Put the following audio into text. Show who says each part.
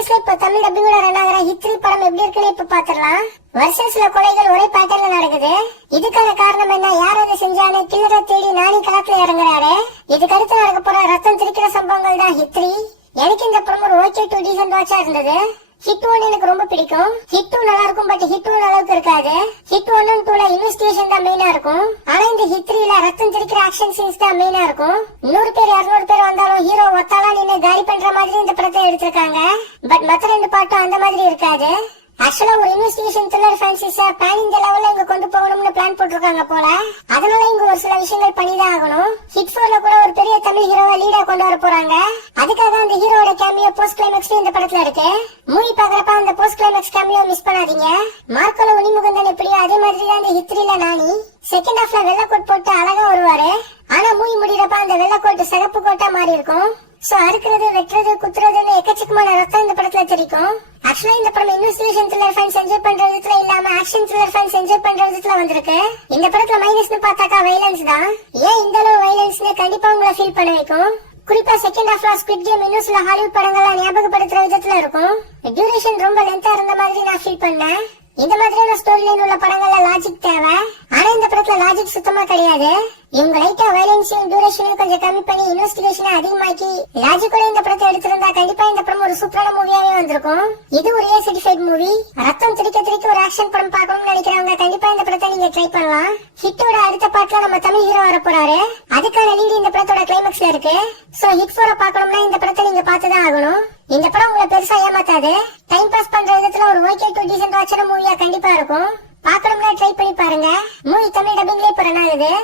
Speaker 1: இப்ப தமிழ் டப்பிங்கோட ரெண்டாவது ஹித்ரி படம் எப்படி இருக்குன்னு இப்ப பாத்திரலாம் சில கொலைகள் ஒரே பேட்டர்ல நடக்குது. இதுக்கான காரணம் என்ன? யார் அதை செஞ்சானு கில்லரை தேடி நானி களத்துல இறங்குறாரு. இதுக்கு அடுத்து நடக்க போற ரத்தம் திரிக்கிற சம்பவங்கள் தான் ஹித்ரி எனக்கு இந்த படம் ஒரு ஓகே டூ டீசன்ட் வாட்சா இருந்தது. ஹிட் ஒன் எனக்கு ரொம்ப பிடிக்கும். ஹிட் டூ நல்லா இருக்கும் பட் ஹிட் ஒன் அளவுக்கு இருக்காது. ஹிட் ஒன் டூல இன்வெஸ்டிகேஷன் தான் மெயினா இருக்கும். ஆனா ரத்தம் தெரிக்கிற ஆக்ஷன் சீன்ஸ் தான் மெயினா இருக்கும். நூறு பேர் இருநூறு பேர் வந்தாலும் ஹீரோ ஒத்தாலா நின்னு காலி பண்ற மாதிரி இந்த படத்தை எடுத்திருக்காங்க. பட் மத்த ரெண்டு பாட்டும் அந்த மாதிரி இருக்காது. ஆக்சுவலா ஒரு இன்வெஸ்டிகேஷன் த்ரில்லர் ஃபேன்சிஸ பேன் இந்த லெவல்ல இங்க கொண்டு போகணும்னு பிளான் போட்டிருக்காங்க போல. அதனால இங்க ஒரு சில விஷயங்கள் பண்ணிதான் ஆகணும். ஹிட் ஃபோர்ல கூட ஒரு பெரிய தமிழ் ஹீரோவை லீடா கொண்டு வர போறாங்க. அதுக்காக அந்த ஹீரோட கேமியோ போஸ்ட் கிளைமேக்ஸ்ல இந்த படத்துல இருக்கு. மூவி பாக்குறப்ப அந்த போஸ்ட் கிளைமேக்ஸ் கேமியோ மிஸ் பண்ணாதீங்க மார்க்கோல உனிமுகந்தன் செகண்ட் ஹாஃப்ல வெள்ளை கோட் போட்டு அழகா வருவாரு. ஆனா மூய் முடியறப்ப அந்த வெள்ளை கோட் சிகப்பு கோட்டா மாறி இருக்கும். சோ அறுக்கிறது வெட்டுறது குத்துறதுன்னு எக்கச்சக்கமான ரத்தம் இந்த படத்துல தெரிக்கும் ஆக்சுவலா இந்த படம் இன்வெஸ்டிகேஷன் த்ரில்லர் ஃபேன்ஸ் என்ஜாய் பண்ற விதத்துல இல்லாம ஆக்ஷன் த்ரில்லர் ஃபேன்ஸ் என்ஜாய் பண்ற விதத்துல வந்திருக்கு. இந்த படத்துல மைனஸ்னு பார்த்தாக்கா வைலன்ஸ் தான். ஏன் இந்த அளவு வைலன்ஸ்னு கண்டிப்பா உங்களை ஃபீல் பண்ண வைக்கும். குறிப்பா செகண்ட் ஹாஃப்ல ஸ்குவிட் கேம் இன்னும் சில ஹாலிவுட் படங்கள்லாம் ஞாபகப்படுத்துற விதத்துல இருக்கும். டியூரேஷன் ரொம்ப லென்த்தா இருந்த மாதிரி நான் ஃபீல் பண்ணேன். இந்த மாதிரியான ஸ்டோரி லைன் உள்ள படங்கள்ல லாஜிக் தேவை. ஆனா இந்த படத்துல லாஜிக் சுத்தமா கிடையாது. இவங்க லைட்டா வயலன்ஸையும் டியூரேஷனையும் கொஞ்சம் கம்மி பண்ணி இன்வெஸ்டிகேஷனை அதிகமாக்கி லாஜிக்கோட இந்த படத்தை எடுத்திருந்தா கண்டிப்பா இந்த படம் ஒரு சூப்பரான மூவியாவே வந்திருக்கும். இது ஒரு ஏ சர்டிஃபைட் மூவி ரத்தம் திரிக்க திரிக்க ஒரு ஆக்ஷன் படம் பார்க்கணும்னு நினைக்கிறவங்க கண்டிப்பா இந்த படத்தை நீங்க ட்ரை பண்ணலாம். ஹிட்டோட அடுத்த பாட்டுல நம்ம தமிழ் ஹீரோ வர போறாரு. அதுக்கான லீடு இந்த படத்தோட கிளைமேக்ஸ்ல இருக்கு. சோ ஹிட் ஃபோர பாக்கணும்னா இந்த படத்தை நீங்க பார்த்துதான் ஆகணும். இந்த படம் உங்களை பெருசா ஏமாத்தாது. டைம் பாஸ் பண்ற விதத்துல ஒரு ஓகே டு டீசென்ட் வாட்சான மூவியா கண்டிப்பா இருக்கும். பார்க்கணும்னா ட்ரை பண்ணி பாருங்க. மூவி தமிழ் டப்பிங்லேயே இப்போ ரன்